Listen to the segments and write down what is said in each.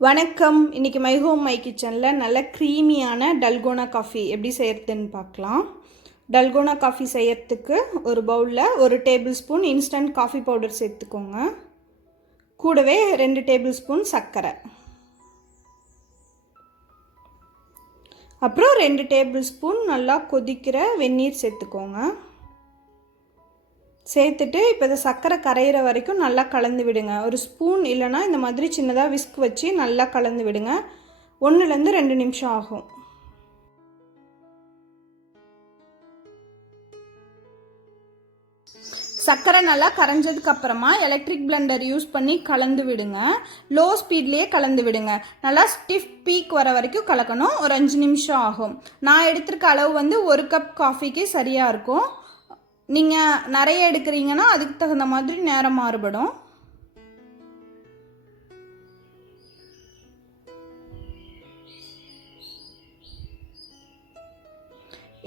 வணக்கம். இன்றைக்கி மைஹோம் மைக்கிச்சனில் நல்ல க்ரீமியான டல்கோனா காஃபி எப்படி செய்கிறதுன்னு பார்க்கலாம். டல்கோனா காஃபி செய்கிறதுக்கு ஒரு பவுலில் 1 table spoon instant coffee powder சேர்த்துக்கோங்க. கூடவே 2 டேபிள் ஸ்பூன் சர்க்கரை, அப்புறம் 2 டேபிள் ஸ்பூன் நல்லா கொதிக்கிற வெந்நீர் சேர்த்துக்கோங்க. சேர்த்துட்டு இப்போ இதை சர்க்கரை கரையிற வரைக்கும் நல்லா கலந்து விடுங்க. ஒரு ஸ்பூன் இல்லைனா இந்த மாதிரி சின்னதாக விஸ்க் வச்சு நல்லா கலந்து விடுங்க. 1லேருந்து 2 நிமிஷம் ஆகும். சர்க்கரை நல்லா கரைஞ்சதுக்கு அப்புறமா எலக்ட்ரிக் பிளெண்டர் யூஸ் பண்ணி கலந்து விடுங்க. லோ ஸ்பீட்லேயே கலந்து விடுங்க. நல்லா ஸ்டிஃப் பீக் வர வரைக்கும் கலக்கணும். ஒரு 5 நிமிஷம் ஆகும். நான் எடுத்திருக்க அளவு வந்து 1 கப் காஃபிக்கு சரியாக இருக்கும். நீங்கள் நிறைய எடுக்கிறீங்கன்னா அதுக்கு தகுந்த மாதிரி நேரம் மாறுபடும்.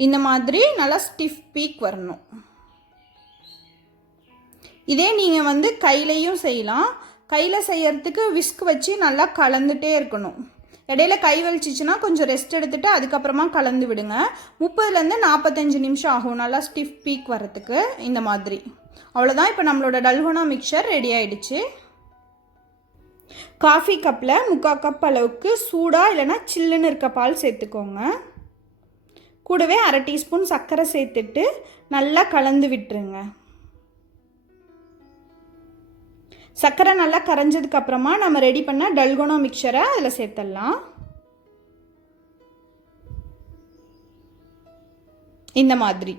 இந்த மாதிரி நல்லா ஸ்டிஃப் பீக் வரணும். இதே நீங்கள் வந்து கையிலையும் செய்யலாம். கையில் செய்யறதுக்கு விஸ்க் வச்சு நல்லா கலந்துட்டே இருக்கணும். இடையில கை வலிச்சிச்சுன்னா கொஞ்சம் ரெஸ்ட் எடுத்துகிட்டு அதுக்கப்புறமா கலந்து விடுங்க. 30லேருந்து 45 நிமிஷம் ஆகும் நல்லா ஸ்டிஃப் பீக் வரத்துக்கு. இந்த மாதிரி அவ்வளோதான். இப்போ நம்மளோட டல்கோனா மிக்சர் ரெடி ஆகிடுச்சு. காஃபி கப்பில் 3/4 கப் அளவுக்கு சூடாக இல்லைனா சில்லுன்னு இருக்க பால் சேர்த்துக்கோங்க. கூடவே 1/2 டீஸ்பூன் சர்க்கரை சேர்த்துட்டு நல்லா கலந்து விட்டுருங்க. சர்க்கரை நல்லா கரைஞ்சதுக்கு அப்புறமா நம்ம ரெடி பண்ண டல்கோனா மிக்சரை அதில் சேர்த்துடலாம். இந்த மாதிரி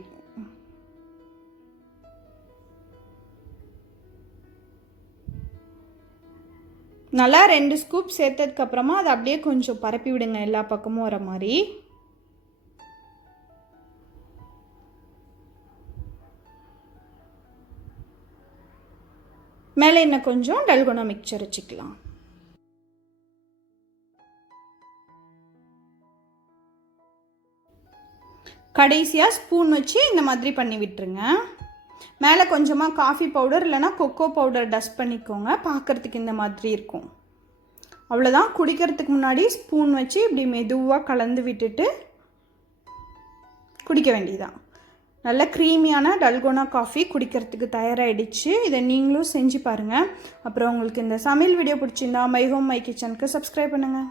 நல்லா 2 ஸ்கூப் சேர்த்ததுக்கு அப்புறமா அதை அப்படியே கொஞ்சம் பரப்பி விடுங்க, எல்லா பக்கமும் வர மாதிரி. மேலே இன்னும் கொஞ்சம் டல்கோனா மிக்சர் வச்சுக்கலாம். கடைசியாக ஸ்பூன் வச்சு இந்த மாதிரி பண்ணி விட்டுருங்க. மேலே கொஞ்சமாக காஃபி பவுடர் இல்லைனா கொக்கோ பவுடர் டஸ்ட் பண்ணிக்கோங்க. பார்க்குறதுக்கு இந்த மாதிரி இருக்கும். அவ்வளோதான். குடிக்கிறதுக்கு முன்னாடி ஸ்பூன் வச்சு இப்படி மெதுவாக கலந்து விட்டுட்டு குடிக்க வேண்டியதுதான். நல்ல க்ரீமியான டல்கோனா காஃபி குடிக்கிறதுக்கு தயாராகிடுச்சு. இதை நீங்களும் செஞ்சு பாருங்கள். அப்புறம் உங்களுக்கு இந்த சமையல் வீடியோ பிடிச்சிருந்தா மைஹோம் மைக்கிச்சனுக்கு சப்ஸ்கிரைப் பண்ணுங்கள்.